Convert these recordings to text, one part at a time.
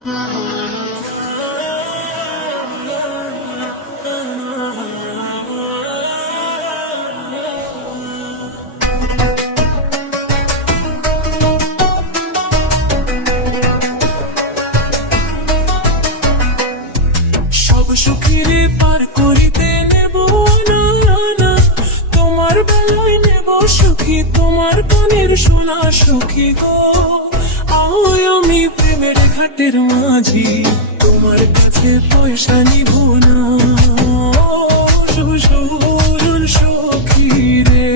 সুখীরে পার করিতে নেব না, তোমার বেলায় নেব সুখী, তোমার কানের সোনা সুখী গো। আয় আমি প্রেমের ঘাটের মাঝি, তোমার কাছে পয়সা নিব না। সখী রে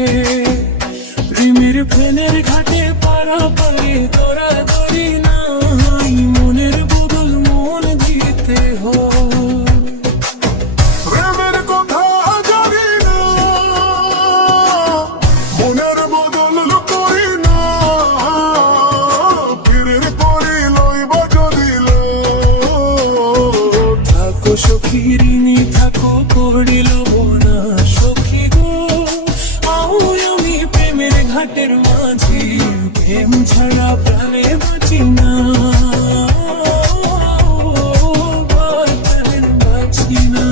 প্রেমের ফেনের ঘাটে পারা পারে তোরা ধরি নাই, মনের বদল মন দিতে হয়। সখী ঋণী থাকো করিল না সখী গো। আমি প্রেমের ঘাটের মাঝি, প্রেম ছাড়া প্রাণে বাঁচি না, বাঁচি না।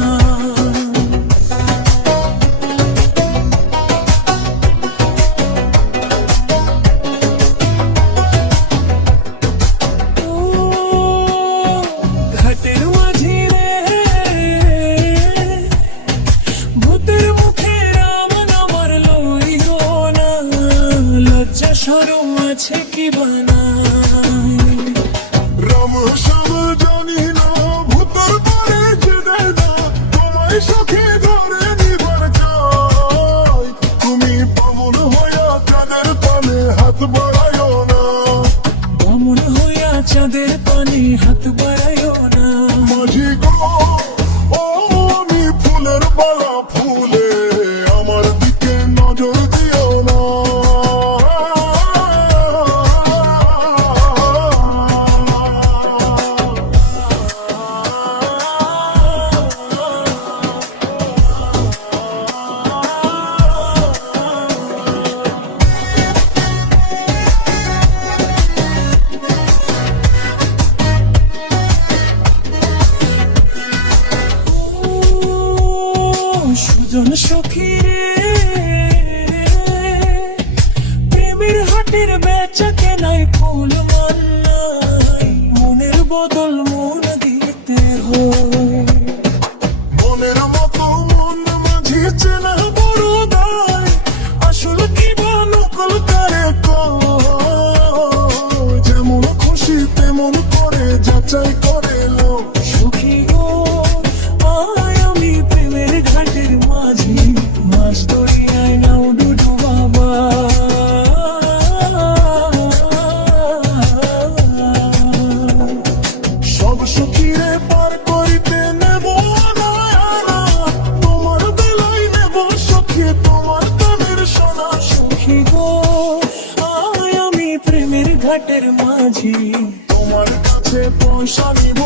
ঘাটের মাঝি সরম আছে কি বানাই, রাম সব জানি না ভূতর পরে যেতে না, তোমায় সখী ধরে নিবার চাই। তুমি বামুন হইয়া চাঁদের পানে হাত বাড়াইও না, বামুন হইয়া চাঁদের পানে হাত বাড়াইও না। মাঝি গো ও আমি ফুলের বালা ফুলে, আমার দিকে নজর দিও না। সুজন সখী রে প্রেমের হাটের বেচা কেনায় ফুল মান নাই, মনের বদল মন দিতে হয়। মনের মতো মন মাঝি চেনা বড় দায়, আসল কি বা নকল করে যেমন খুশি তেমন করে যাচাই করে লো। সখী গো আয় আমি প্রেমের ঘাটের মাঝি, মাছ দরিয়ায় নাও ডুডু বাবা। সব সখীরে পার করিতে নেব না, তোমার বেলায় নেব সখী, তোমার কানের সোনা সখী গো আয় আমি প্রেমের ঘাটের মাঝি, তোমার কাছে পয়সা নিব